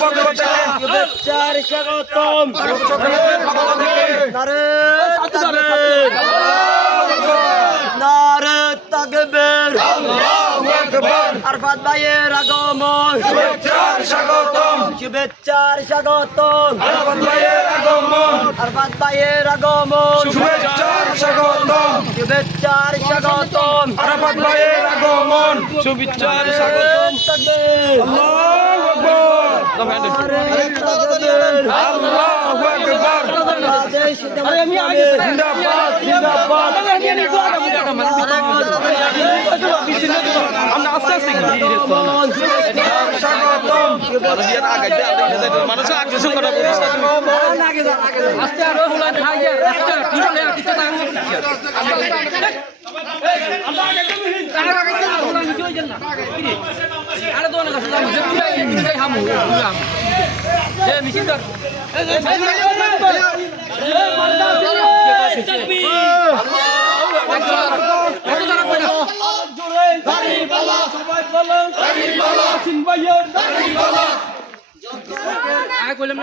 শুভেচ্ছার স্বাগতম নারে তাকবীর নারে তাকবীর আরফাত ভাইয়ের আগমন শুভেচ্ছার স্বাগতম শুভেচ্ছার স্বাগতম আরফাত ভাইয়ের আগমন আরফাত ভাইয়ের আগমন শুভেচ্ছার স্বাগতম শুভেচ্ছার স্বাগতম আরফাত ভাইয়ের আগমন শুভেচ্ছার স্বাগতম তাকবীর আল্লাহু আকবার নারে তাকবীর আল্লাহু আকবার বাংলাদেশ জিন্দাবাদ জিন্দাবাদ আমরা আস্তে আস্তে স্বাগতম মানুষ আগ্রাসন করা আস্তে আরো হলো খাইয়া আস্তে পিছনে কিছু না আরে দোকানের কাছে যাবো যে পুরাই হামু এ মিছিল কর কইলাম না